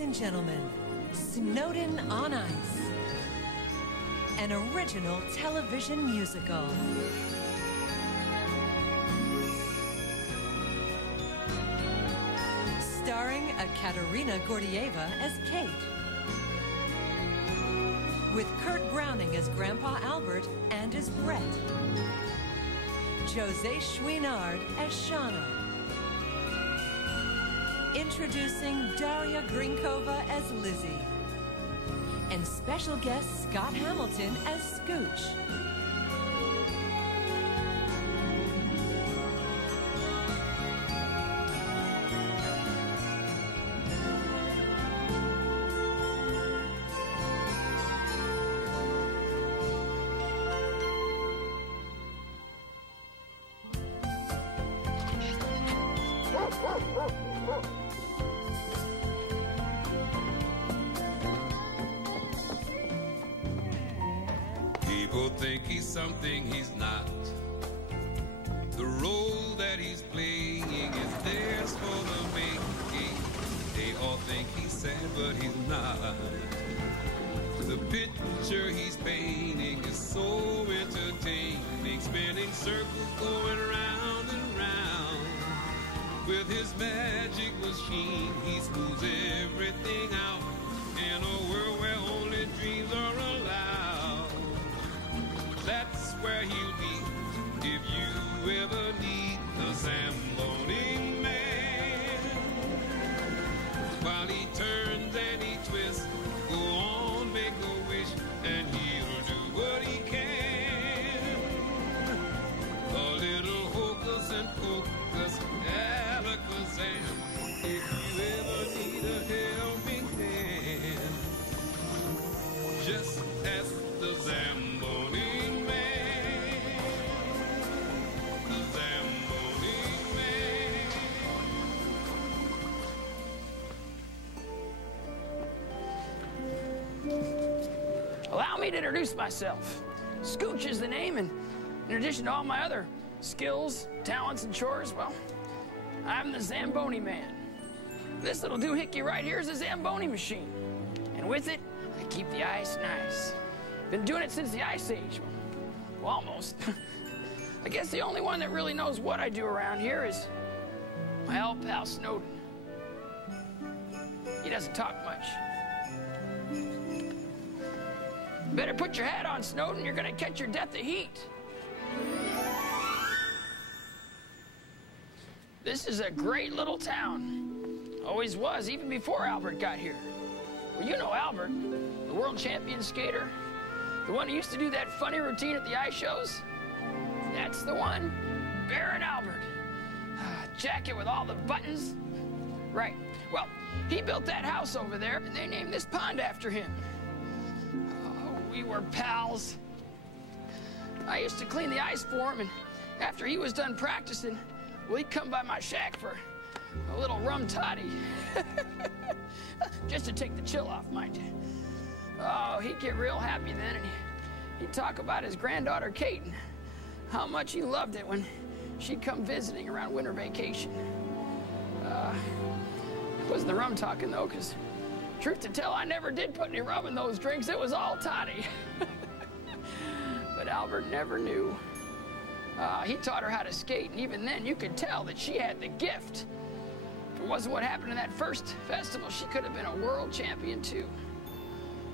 Ladies and gentlemen, Snowden on Ice, an original television musical. Starring Ekaterina Gordeeva as Kate, with Kurt Browning as Grandpa Albert and as Brett, Josée Chouinard as Shauna, introducing Daria Grinkova as Lizzie, and special guest Scott Hamilton as Scooch. People think he's something he's not. The role that he's playing is theirs for the making. They all think he's sad, but he's not. The picture he's painting is so entertaining, spinning circles going round and round. With his magic machine, he smooths everything out in a world where only dreams are allowed. That's where he'll be if you ever need the Zamboni man. While he turns and he twists, go on, make a wish, and he'll do what he can. A little hocus and pocus, alakazam, if you ever need a helping hand. Just ask the Zamboni. Allow me to introduce myself. Scooch is the name, and in addition to all my other skills, talents, and chores, well, I'm the Zamboni man. This little doohickey right here is a Zamboni machine, and with it, I keep the ice nice. Been doing it since the Ice Age. Well, almost. I guess the only one that really knows what I do around here is my old pal Snowden. He doesn't talk much. Better put your hat on, Snowden. You're gonna catch your death of heat. This is a great little town. Always was, even before Albert got here. Well, you know Albert, the world champion skater. The one who used to do that funny routine at the ice shows. That's the one, Baron Albert. Jacket with all the buttons. Right, well, he built that house over there, and they named this pond after him. We were pals. I used to clean the ice for him, and after he was done practicing, well, he'd come by my shack for a little rum toddy. Just to take the chill off, mind you. Oh, he'd get real happy then, and he'd talk about his granddaughter, Kate, and how much he loved it when she'd come visiting around winter vacation. It wasn't the rum talking, though, because truth to tell, I never did put any rum in those drinks. It was all toddy. But Albert never knew. He taught her how to skate, and even then, you could tell that she had the gift. If it wasn't what happened in that first festival, she could have been a world champion, too.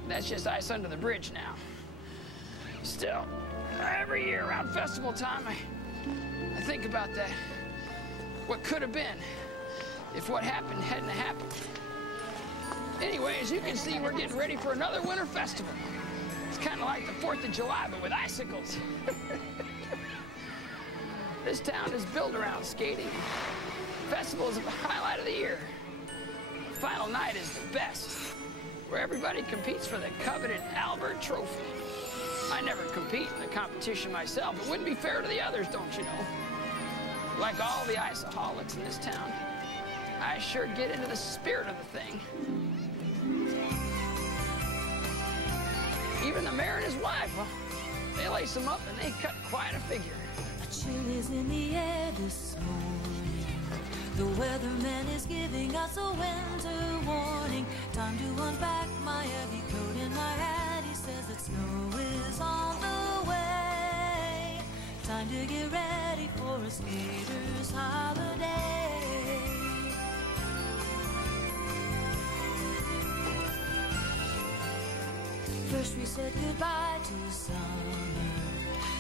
That's just ice under the bridge now. Still, every year around festival time, I think about that. What could have been if what happened hadn't happened. Anyway, as you can see, we're getting ready for another winter festival. It's kind of like the 4th of July, but with icicles. This town is built around skating. The festival is the highlight of the year. The final night is the best, where everybody competes for the coveted Albert Trophy. I never compete in the competition myself. It wouldn't be fair to the others, don't you know? Like all the iceaholics in this town, I sure get into the spirit of the thing. Even the mayor and his wife, well, they lace them up and they cut quite a figure. A chill is in the air this morning. The weatherman is giving us a winter warning. Time to unpack my heavy coat and my hat. He says that snow is on the way. Time to get ready for a skater's holiday. First we said goodbye to summer.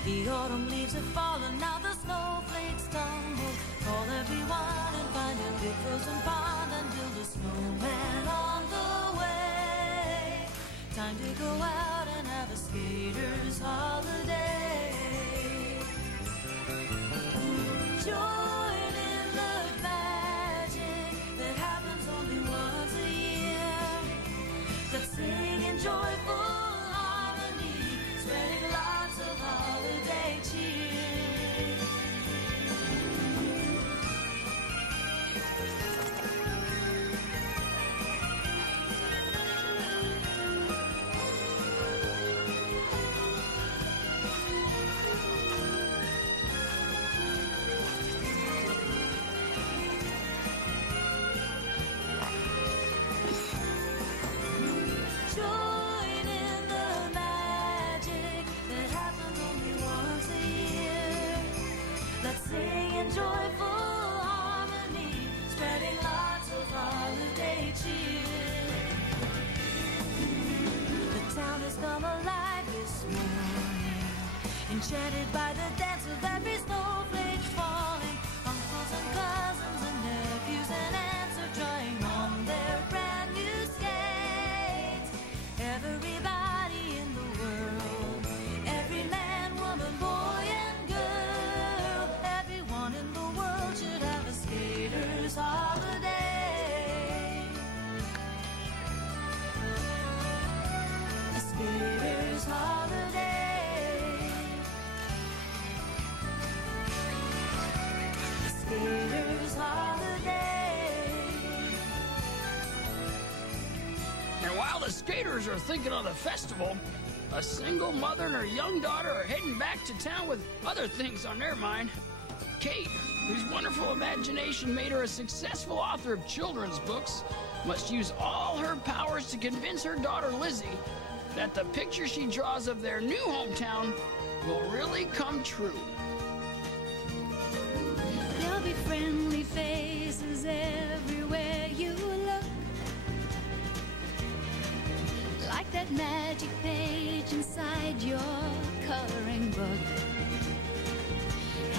The autumn leaves have fallen, now the snowflakes tumble. Call everyone and find a big frozen pond and build a snowman on the way. Time to go out and have a skater's holiday. Join in the magic that happens only once a year. Let's sing in joyful harmony, spreading lots of holiday cheer. Come alive this morning, enchanted by the dance of every snowflake falling. Uncles and cousins and nephews and aunts are trying on their brand new skates. Everybody in the world, every man, woman, boy and girl, everyone in the world should have a skater's holiday. Skater's holiday. Skater's holiday. And while the skaters are thinking of the festival, a single mother and her young daughter are heading back to town with other things on their mind. Kate, whose wonderful imagination made her a successful author of children's books, must use all her powers to convince her daughter Lizzie that the picture she draws of their new hometown will really come true. There'll be friendly faces everywhere you look, like that magic page inside your coloring book.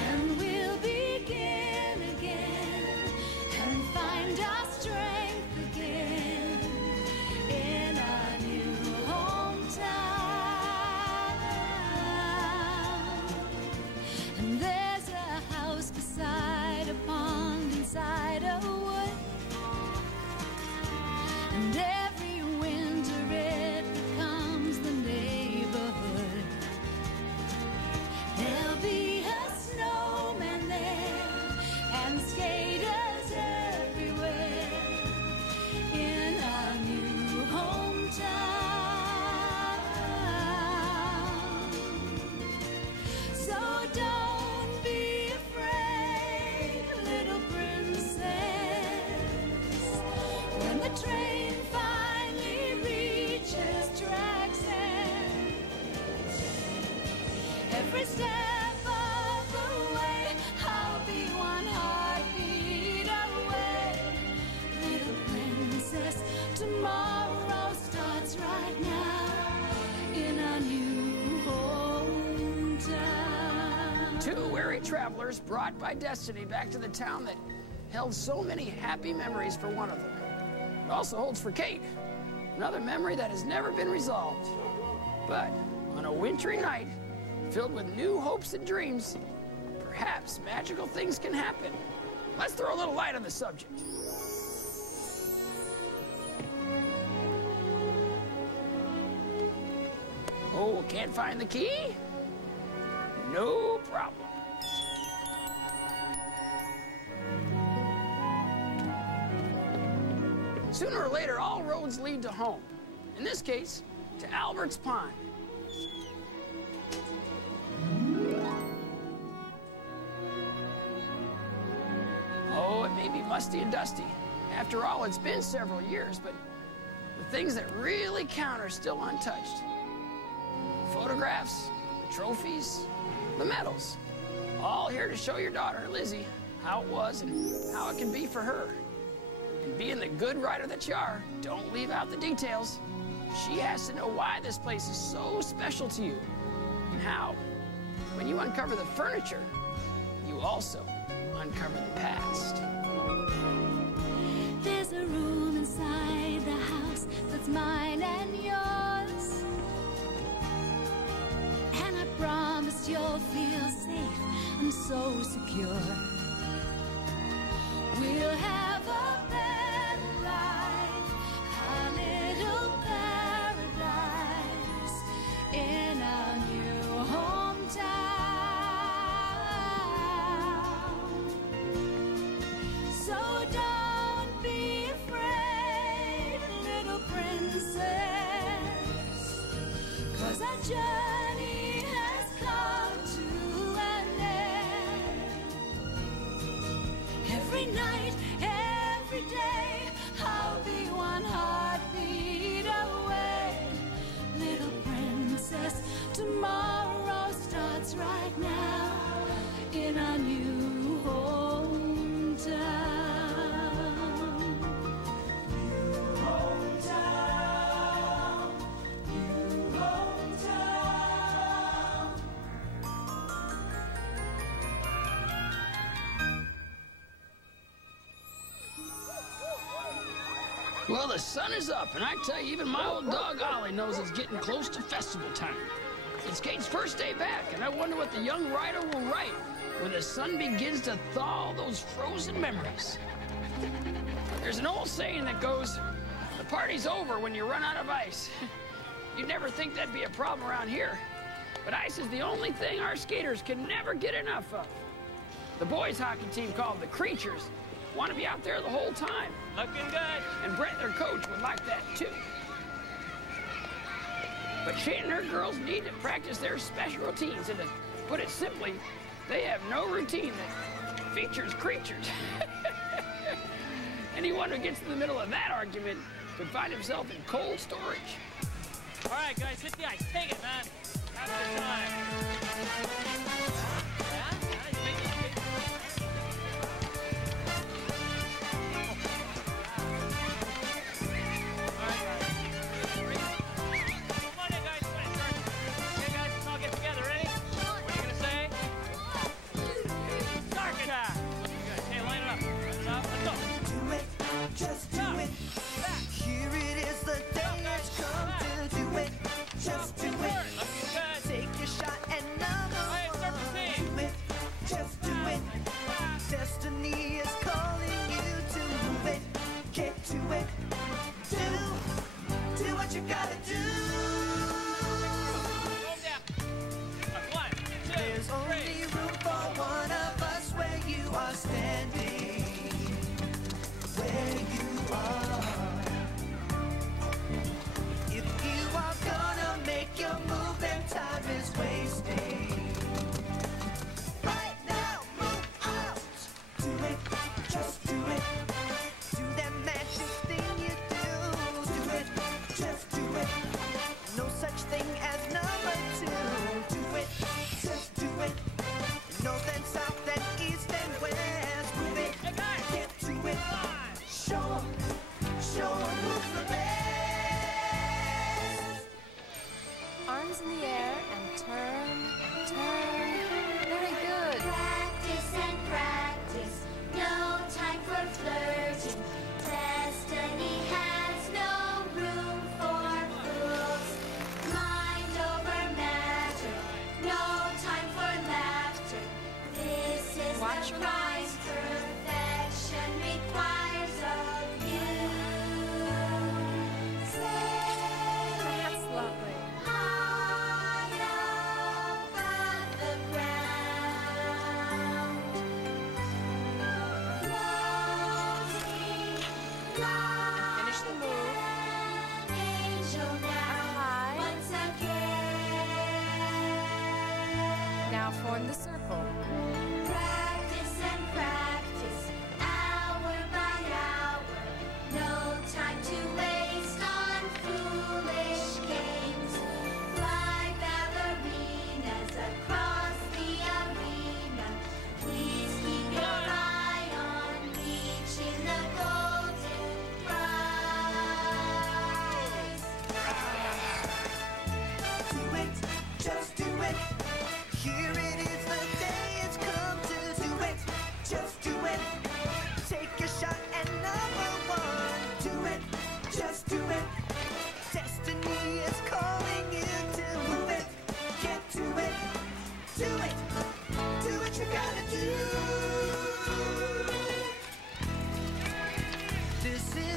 And we'll begin again and find our strength again in our new hometown. And there's a house beside a pond inside a wood, and every winter it becomes the neighborhood. There'll be a snowman there and skaters everywhere in our new hometown. So don't be afraid, little princess, when the train finally reaches tracks end. Every step of the way, I'll be one heartbeat away. Little princess, tomorrow starts right now in our new hometown. Two weary travelers brought by destiny back to the town that held so many happy memories for one of them. It also holds for Kate another memory that has never been resolved. But on a wintry night, filled with new hopes and dreams, perhaps magical things can happen. Let's throw a little light on the subject. Oh, can't find the key? No problem. Sooner or later, all roads lead to home. In this case, to Albert's Pond. Oh, it may be musty and dusty. After all, it's been several years, but the things that really count are still untouched. Photographs, trophies, the medals. All here to show your daughter, Lizzie, how it was and how it can be for her. And being the good writer that you are, don't leave out the details. She has to know why this place is so special to you and how. When you uncover the furniture, you also uncover the past. There's a room inside the house that's mine and yours, and I promise you'll feel safe and so secure. We'll have a better life, a little paradise in our new hometown. So don't be afraid, little princess, 'cause our journey has come to an end. Every night, every day, I'll be one heartbeat away. Little princess, tomorrow starts right now in our new hometown. Well, the sun is up, and I tell you, even my old dog Ollie knows it's getting close to festival time. It's Kate's first day back, and I wonder what the young writer will write when the sun begins to thaw all those frozen memories. There's an old saying that goes, the party's over when you run out of ice. You'd never think that'd be a problem around here, but ice is the only thing our skaters can never get enough of. The boys' hockey team, called the Creatures, want to be out there the whole time. Looking good. And Brett, their coach, would like that too. But Shane and her girls need to practice their special routines, and to put it simply, they have no routine that features creatures. Anyone who gets in the middle of that argument could find himself in cold storage. All right, guys, hit the ice. Take it, man. Have a good time. Yeah? You make it. Just do it. Here it is, the day has come to do it. Just do it. Take your shot and number one. Do it. Just do it. Destiny is calling you to move it. Get to it. Do what you gotta do. There's only room for one of us where you are standing. Where you are. If you are gonna make your move, then time is wasting. Right now, move out. Do it, just do it. Do that magic thing you do. Do it, just do it. No such thing as number two. Do it, just do it. North and south and east and west. Move it, get to it. Show 'em who's the best. Arms in the air and turn, turn. Very good. Practice and practice, no time for flirting. Destiny has no room for fools. Mind over matter, no time for laughter. This is Watch the your prize perfection requires of you. That's lovely. High above the ground, floating like Finish the move. an angel now, High. once again. Now form the circle. Practice and practice, hour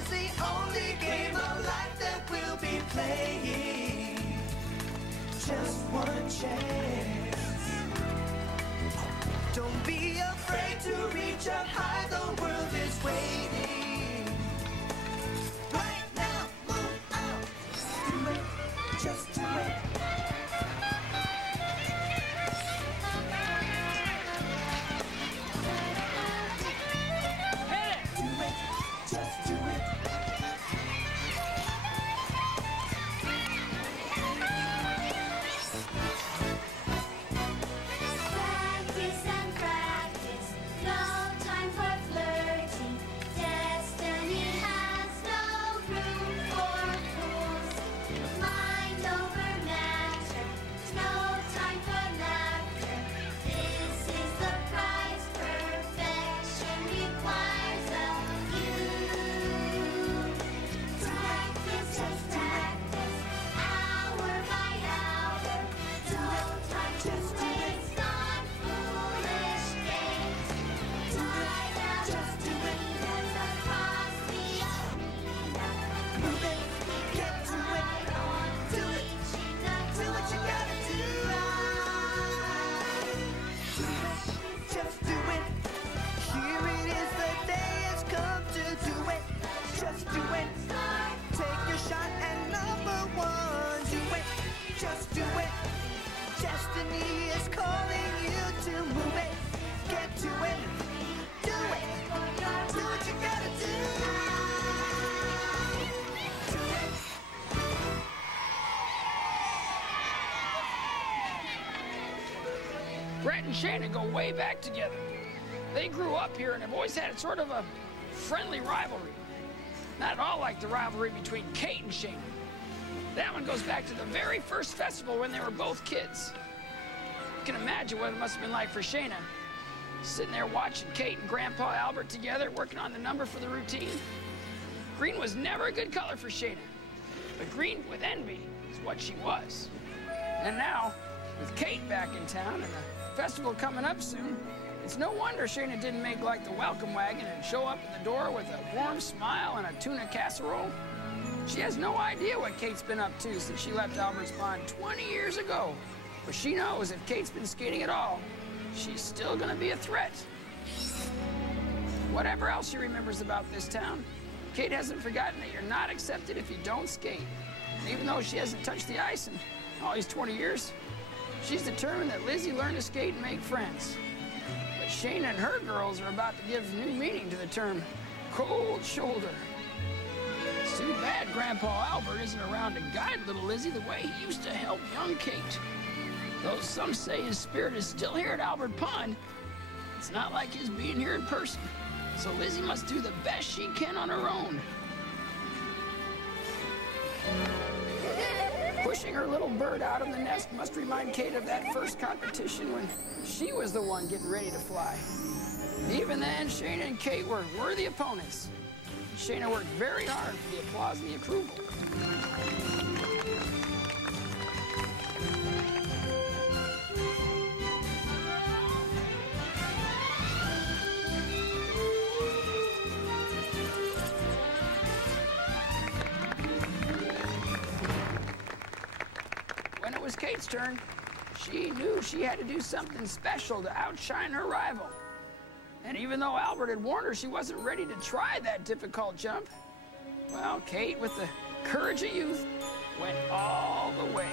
is the only game of life that we'll be playing. Just one chance. Don't be afraid to reach up high, the world is waiting. Right now, move out. Do it, just do it. Just do it. Practice and practice, no time for flirting. Destiny has no room for fools. Mind over matter, no time for laughter. This is the price perfection requires of you. Practice, just practice, hour by hour. No time to waste on foolish games. Tide out Just do it. that's across the arena. Move it, get to it. Do it, do what you gotta do. Do it, just do it. Here it is, the day has come to do it. Just do it. Take your shot and number one. Do it, just do it. Destiny is calling you to move it. Get to it. Do it. Do what you gotta do. Do it. Brett and Shayna go way back together. They grew up here and have always had sort of a friendly rivalry. Not at all like the rivalry between Kate and Shayna. That one goes back to the very first festival when they were both kids. You can imagine what it must have been like for Shayna, sitting there watching Kate and Grandpa Albert together, working on the number for the routine. Green was never a good color for Shayna, but green with envy is what she was. And now, with Kate back in town and the festival coming up soon, it's no wonder Shayna didn't make like the welcome wagon and show up at the door with a warm smile and a tuna casserole. She has no idea what Kate's been up to since she left Albert's Pond 20 years ago. But she knows if Kate's been skating at all, she's still gonna be a threat. Whatever else she remembers about this town, Kate hasn't forgotten that you're not accepted if you don't skate. And even though she hasn't touched the ice in all these 20 years, she's determined that Lizzie learn to skate and make friends. But Shayna and her girls are about to give new meaning to the term cold shoulder. It's too bad Grandpa Albert isn't around to guide little Lizzie the way he used to help young Kate. Though some say his spirit is still here at Albert Pond, it's not like his being here in person. So Lizzie must do the best she can on her own. Pushing her little bird out of the nest must remind Kate of that first competition when she was the one getting ready to fly. Even then, Shayna and Kate were worthy opponents. Shayna worked very hard for the applause and the approval. When it was Kate's turn, she knew she had to do something special to outshine her rival. And even though Albert had warned her she wasn't ready to try that difficult jump, well, Kate, with the courage of youth, went all the way.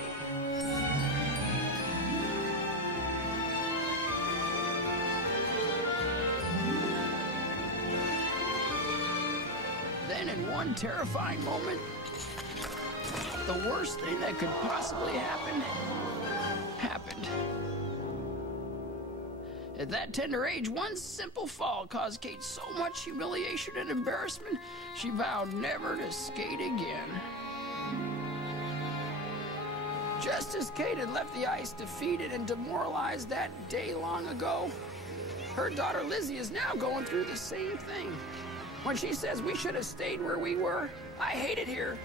Then in one terrifying moment, the worst thing that could possibly happen happened. At that tender age, one simple fall caused Kate so much humiliation and embarrassment, she vowed never to skate again. Just as Kate had left the ice defeated and demoralized that day long ago, her daughter Lizzie is now going through the same thing. When she says we should have stayed where we were, I hate it here,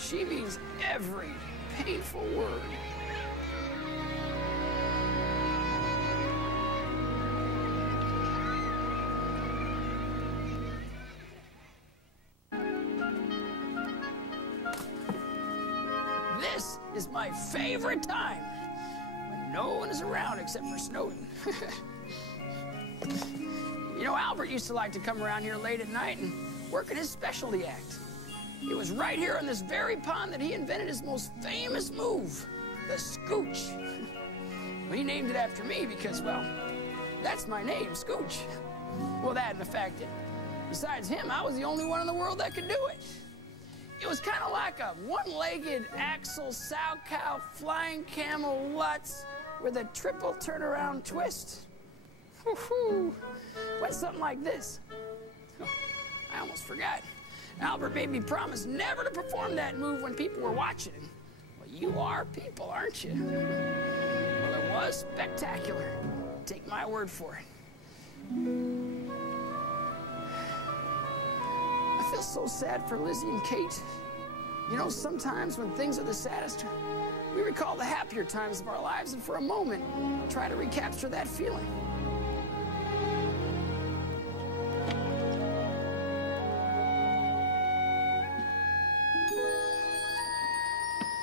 she means every painful word. is my favorite time, when no one is around except for Snowden. You know, Albert used to like to come around here late at night and work at his specialty act. It was right here on this very pond that he invented his most famous move, the scooch. Well, he named it after me because, well, that's my name, Scooch. Well, that and the fact that besides him, I was the only one in the world that could do it. It was kind of like a one-legged axle sow cow flying camel Lutz with a triple turnaround twist. Woo-hoo. Went something like this. Oh, I almost forgot. Albert made me promise never to perform that move when people were watching. Well, you are people, aren't you? Well, it was spectacular. Take my word for it. I feel so sad for Lizzie and Kate. You know, sometimes when things are the saddest, we recall the happier times of our lives and for a moment try to recapture that feeling.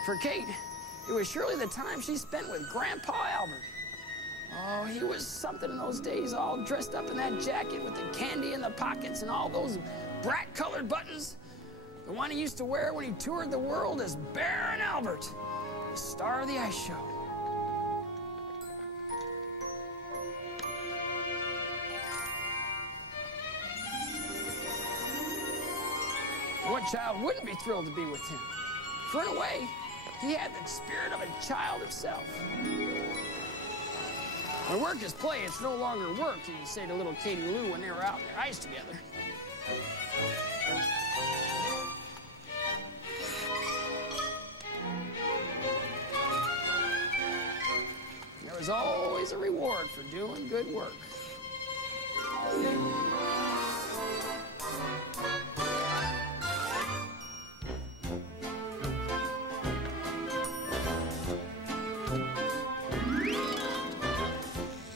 For Kate, it was surely the time she spent with Grandpa Albert. Oh, he was something in those days, all dressed up in that jacket with the candy in the pockets and all those brat-colored buttons. The one he used to wear when he toured the world as Baron Albert, the star of the ice show. What child wouldn't be thrilled to be with him? For in a way, he had the spirit of a child himself. When work is play, it's no longer work, he would say to little Katie Lou when they were out on their ice together. There was always a reward for doing good work.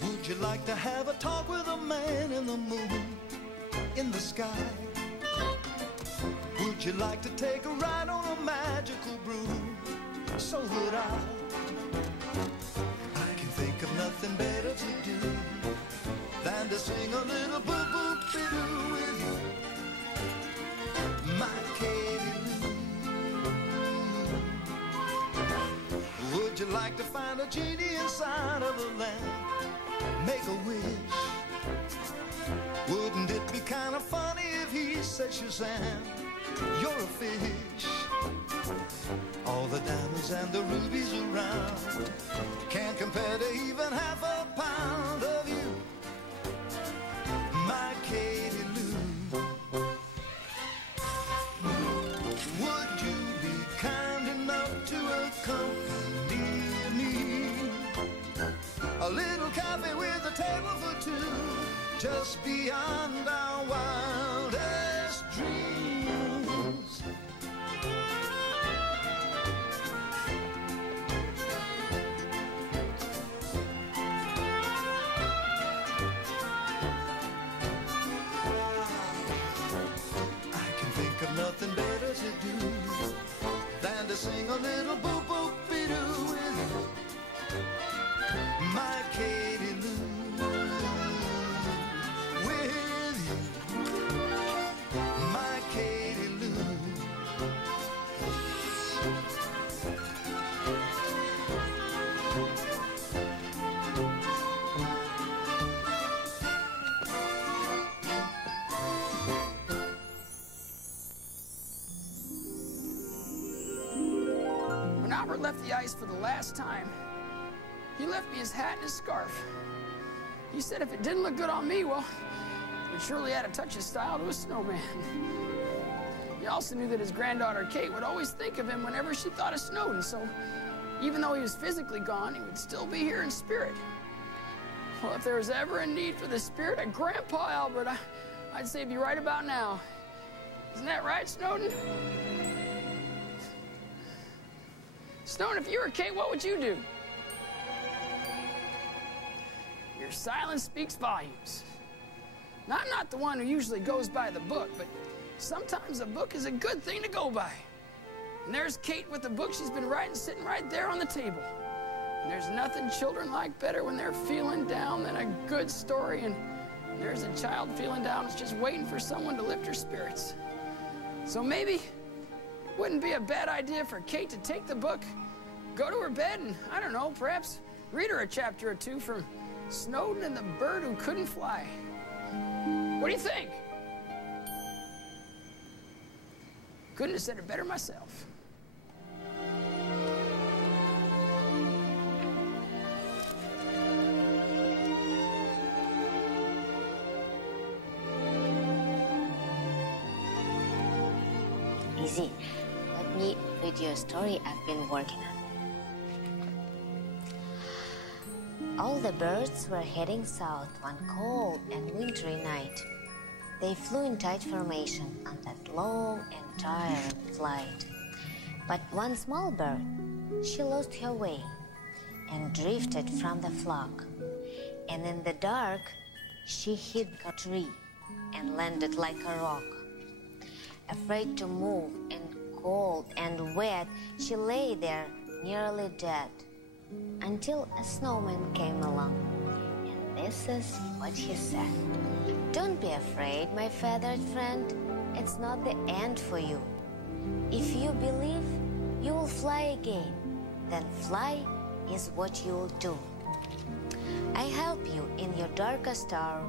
Would you like to have a talk with a man in the moon, in the sky? Would you like to take a ride on a magical broom? So would I. I can think of nothing better to do than to sing a little boo-boo-be-doo with you, my Katie Lou. Would you like to find a genie inside of a lamp? Make a wish. Wouldn't it be kind of funny if he said, Shazam, you're a fish? All the diamonds and the rubies around can't compare to even half a pound of you, my Katie Lou. Would you be kind enough to accompany me? A little coffee with a table for two, just beyond our wildest dreams. I can think of nothing better to do than to sing a little boo-boo-be-doo with you, my Katie Lou. With you, my Katie Lou. When Albert left the ice for the last time, he left me his hat and his scarf. He said if it didn't look good on me, well, it would surely add a touch of style to a snowman. He also knew that his granddaughter Kate would always think of him whenever she thought of Snowden, so even though he was physically gone, he would still be here in spirit. Well, if there was ever a need for the spirit of Grandpa Albert, I'd say be right about now. Isn't that right, Snowden? Snowden, if you were Kate, what would you do? Your silence speaks volumes. Now, I'm not the one who usually goes by the book, but sometimes a book is a good thing to go by. And there's Kate with the book she's been writing sitting right there on the table. And there's nothing children like better when they're feeling down than a good story. And there's a child feeling down that's just waiting for someone to lift her spirits. So maybe it wouldn't be a bad idea for Kate to take the book, go to her bed, and, I don't know, perhaps read her a chapter or two from Snowden and the Bird Who Couldn't Fly. What do you think? Couldn't have said it better myself. Easy. Let me read you a story I've been working on. All the birds were heading south one cold and wintry night. They flew in tight formation on that long and tiring flight. But one small bird, she lost her way and drifted from the flock. And in the dark, she hit a tree and landed like a rock. Afraid to move and cold and wet, she lay there nearly dead until a snowman came along. And this is what he said. Don't be afraid, my feathered friend. It's not the end for you. If you believe, you will fly again. Then fly is what you'll do. I help you in your darkest hour.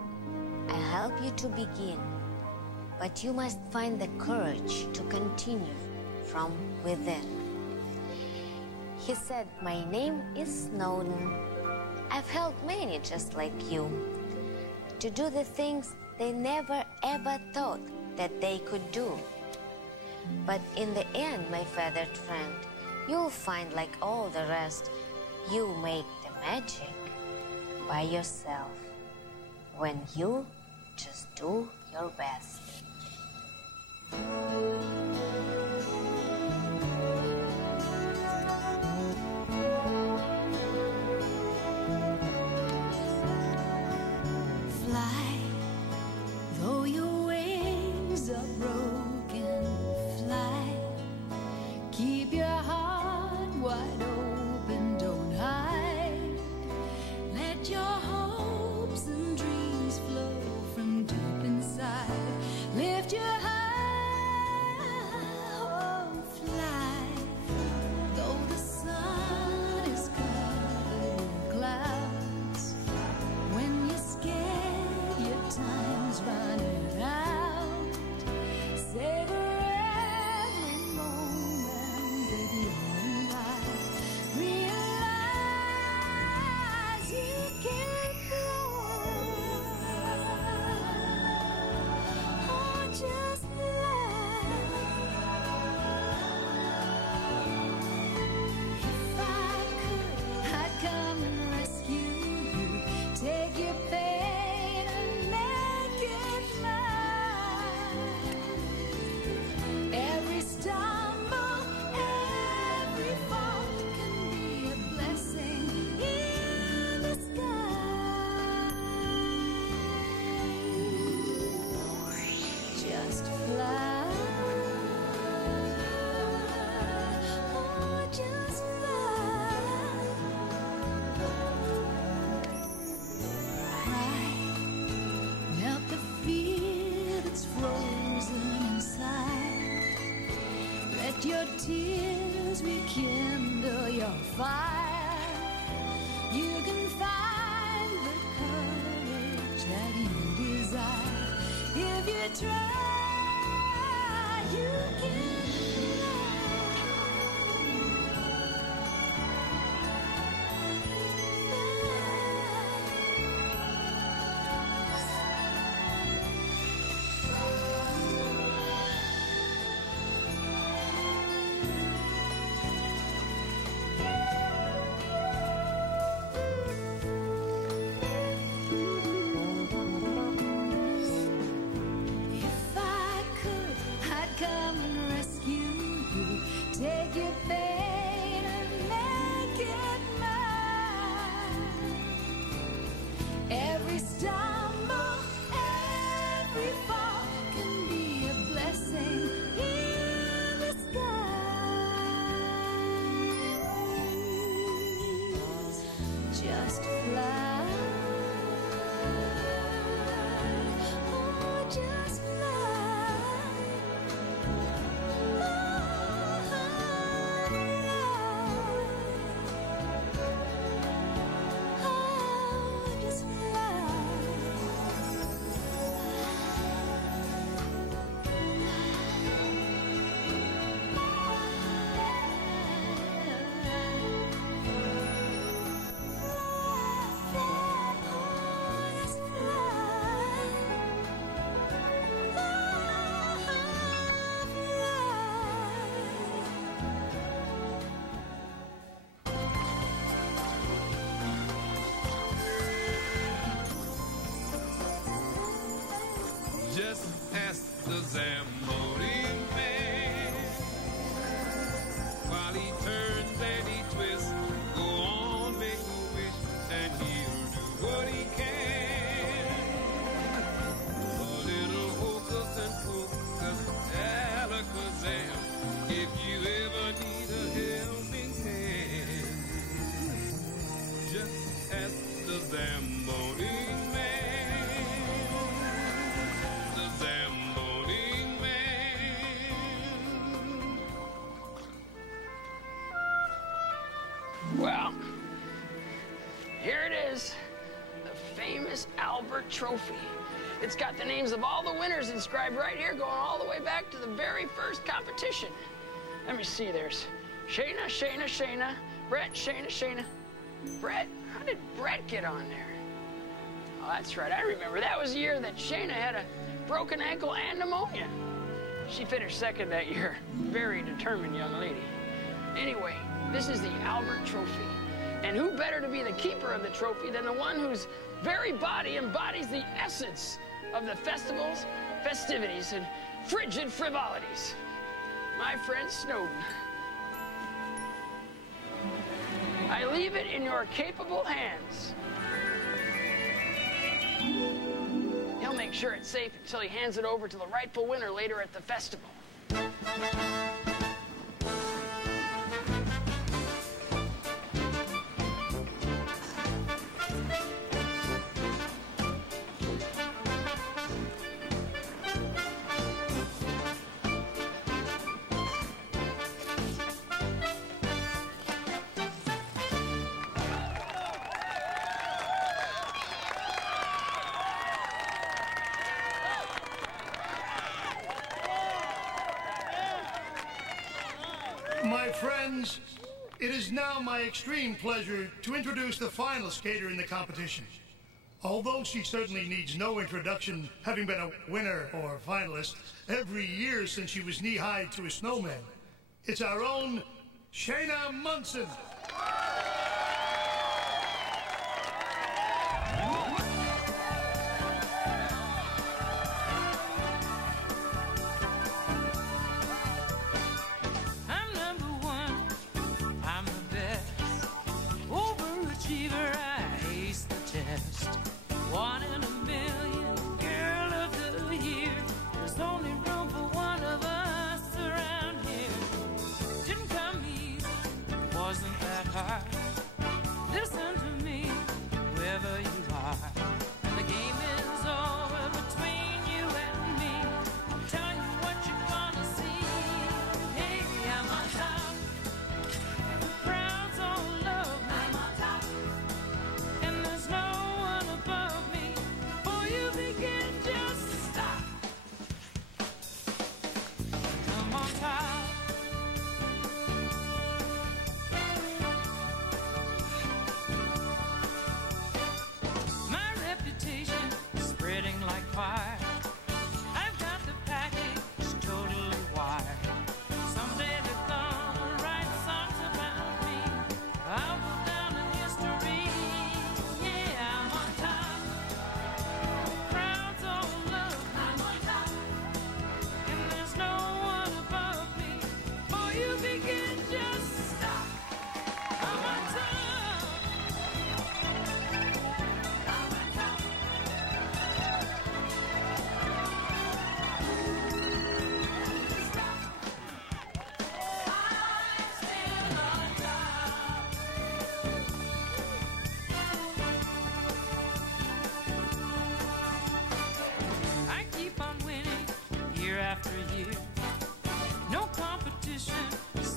I help you to begin. But you must find the courage to continue from within. He said, my name is Snowden. I've helped many just like you to do the things they never ever thought that they could do. But in the end, my feathered friend, you'll find, like all the rest, you make the magic by yourself when you just do your best. Fly, though your wings are broken. Fly, keep your heart wide open. Don't hide. Let your hopes and dreams flow from deep inside. Lift your heart. Your tears rekindle your fire. You can find the courage that you desire. If you try, you can If fly. Oh, just fly. Oh, just fly. Just ask the Zamboni man. While he turns and he twists, go on, make a wish, and he'll do what he can. A little hocus and pocus, alakazam, if you ever need a helping hand. Just ask the Zamboni man. Well, here it is, the famous Albert Trophy. It's got the names of all the winners inscribed right here, going all the way back to the very first competition. Let me see, there's Shayna, Brett, Shayna. Brett? How did Brett get on there? Oh, that's right, I remember. That was the year that Shayna had a broken ankle and pneumonia. She finished second that year. Very determined young lady. Anyway, this is the Albert Trophy. And who better to be the keeper of the trophy than the one whose very body embodies the essence of the festivals, festivities, and frigid frivolities? My friend Snowden. I leave it in your capable hands. He'll make sure it's safe until he hands it over to the rightful winner later at the festival. My friends, it is now my extreme pleasure to introduce the final skater in the competition. Although she certainly needs no introduction, having been a winner or finalist every year since she was knee-high to a snowman, it's our own Shayna Munson. Wasn't that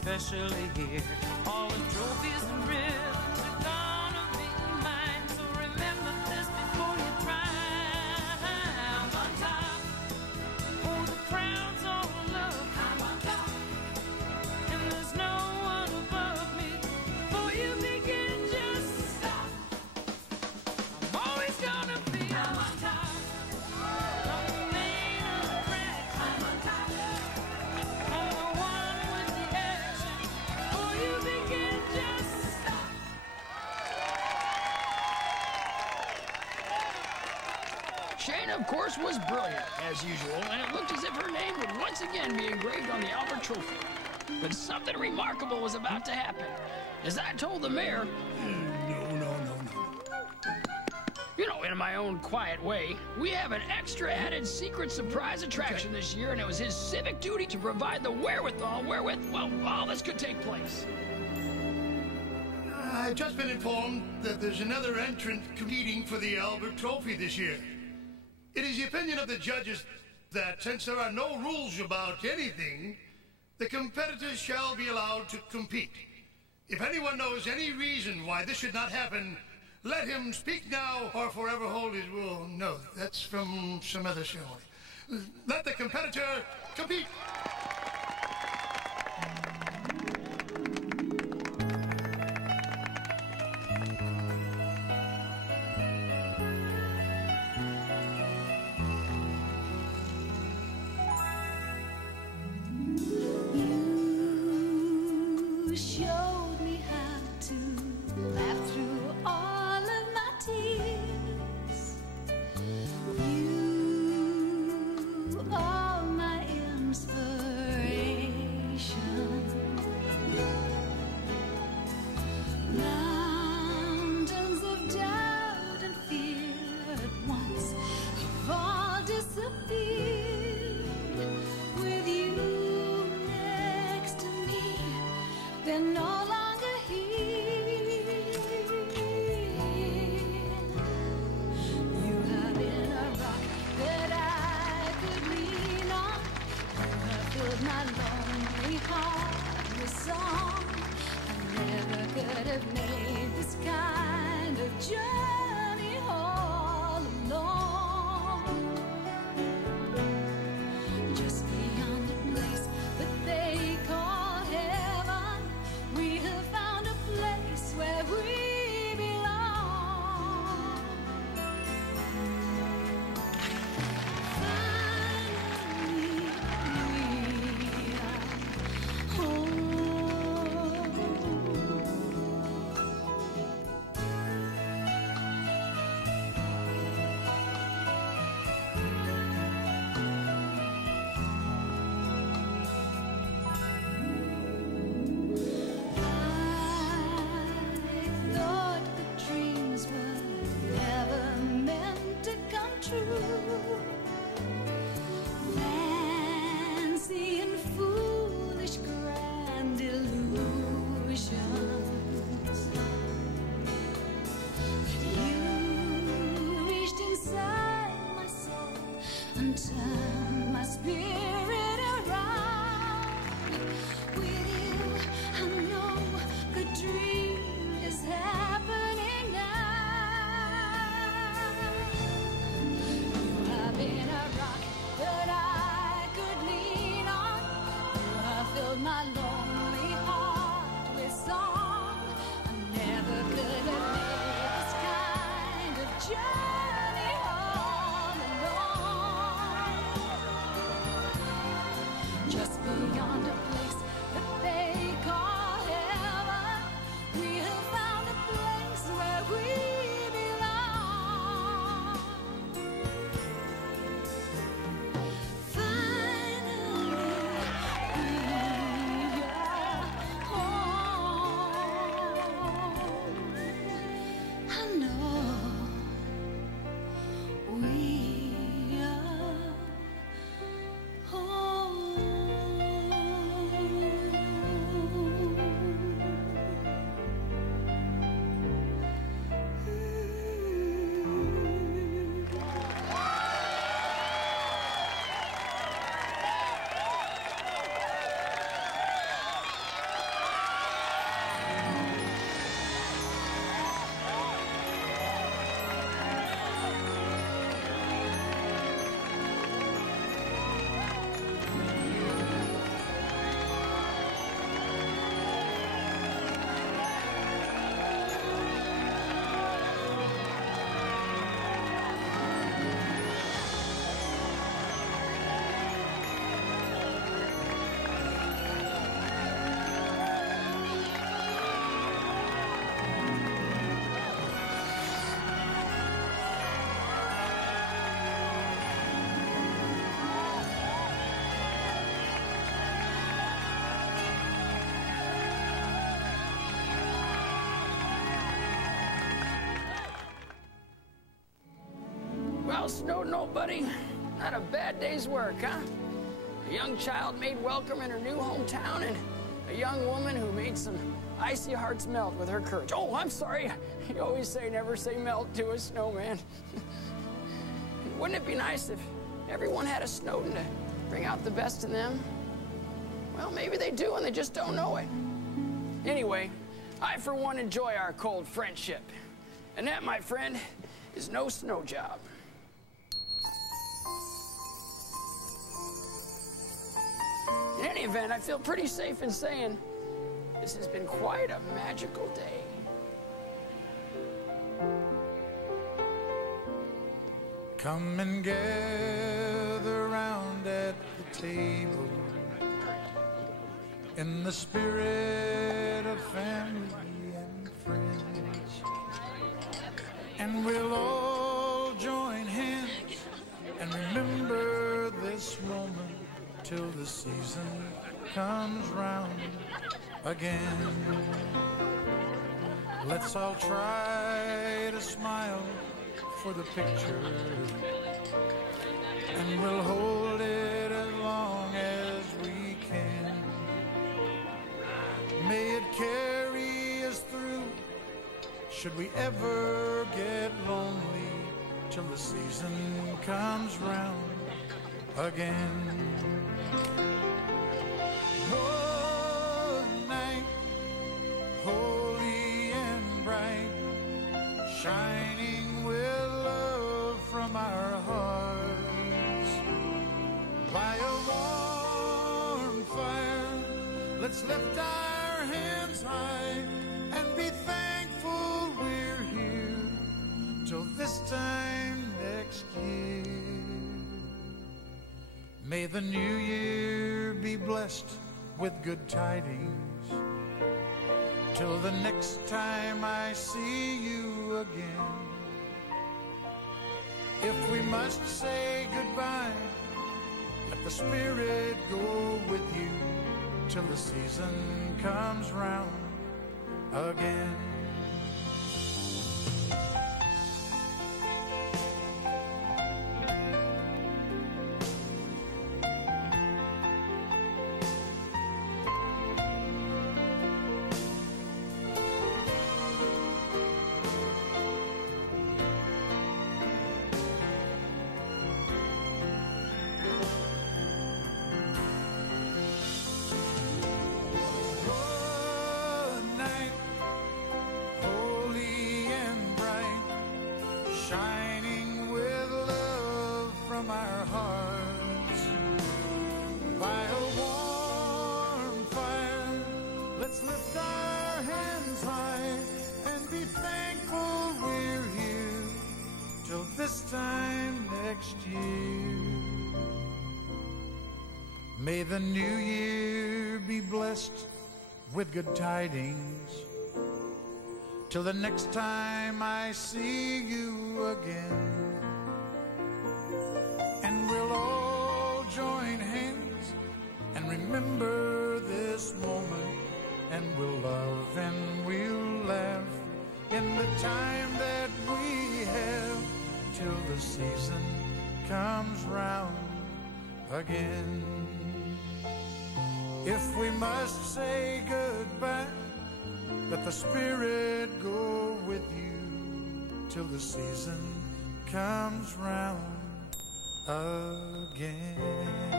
especially here. All the trophies and ribbons are gonna be mine. So remember this before you try. I'm on top. Oh, the crown's all love. I'm on top. And there's no one above me. Before you begin, just stop. I'm always gonna be on top. I'm the main of the track. I'm on top. I'm the one with the action. Before you begin, just stop. Shane, of course, was brilliant, as usual, and it looked as if her name would once again be engraved on the Albert Trophy. But something remarkable was about to happen. As I told the mayor, No. you know, in my own quiet way, we have an extra added secret surprise attraction this year, and it was his civic duty to provide the wherewithal wherewith, well, all this could take place. I've just been informed that there's another entrant competing for the Albert Trophy this year. It is the opinion of the judges that since there are no rules about anything, the competitors shall be allowed to compete. If anyone knows any reason why this should not happen, let him speak now or forever hold his wool. No, that's from some other show. Let the competitor compete. You showed me how to laugh through all of my tears. You are my inspiration. Mountains of doubt and fear at once have all disappeared. With you next to me, they're no longer here. You have been a rock that I could lean on. You have filled my lonely heart with song. I never could have made this kind of journey all alone. Just beyond the place that they call heaven, we have found a place where we belong. Finally, we are home. I thought the dreams were never meant to come true. Fancy and foolish grand illusions. You reached inside my soul and turned my spirit around. With you, I know the dream is happening now. You have been a rock that I could lean on. You have filled my lonely heart with song. I never could have made this kind of journey all alone. Just beyond a place that they call heaven, we have found a place where we belong. Finally, we are home. I know we are home. Well, Snowden, old buddy, not a bad day's work, huh? A young child made welcome in her new hometown, and a young woman who made some icy hearts melt with her courage. Oh, I'm sorry. You always say never say melt to a snowman. Wouldn't it be nice if everyone had a Snowden to bring out the best in them? Well, maybe they do and they just don't know it. Anyway, I for one enjoy our cold friendship. And that, my friend, is no snow job. In any event, I feel pretty safe in saying this has been quite a magical day. Come and gather round at the table in the spirit of family and friends, and we'll all join hands and remember this moment till the season comes round again. Let's all try to smile for the picture, and we'll hold it as long as we can. May it carry us through, should we ever get lonely, till the season comes round again. One night, holy and bright, shining with love from our hearts. By a warm fire, let's lift our hands high and be thankful we're here till this time next year. May the new year be blessed with good tidings, till the next time I see you again. If we must say goodbye, let the Spirit go with you till the season comes round again. Shining with love from our hearts. By a warm fire, let's lift our hands high and be thankful we're here till this time next year. May the new year be blessed with good tidings, till the next time I see you again. And we'll all join hands and remember this moment, and we'll love and we'll laugh in the time that we have till the season comes round again. If we must say goodbye, let the Spirit go with you till the season comes round again.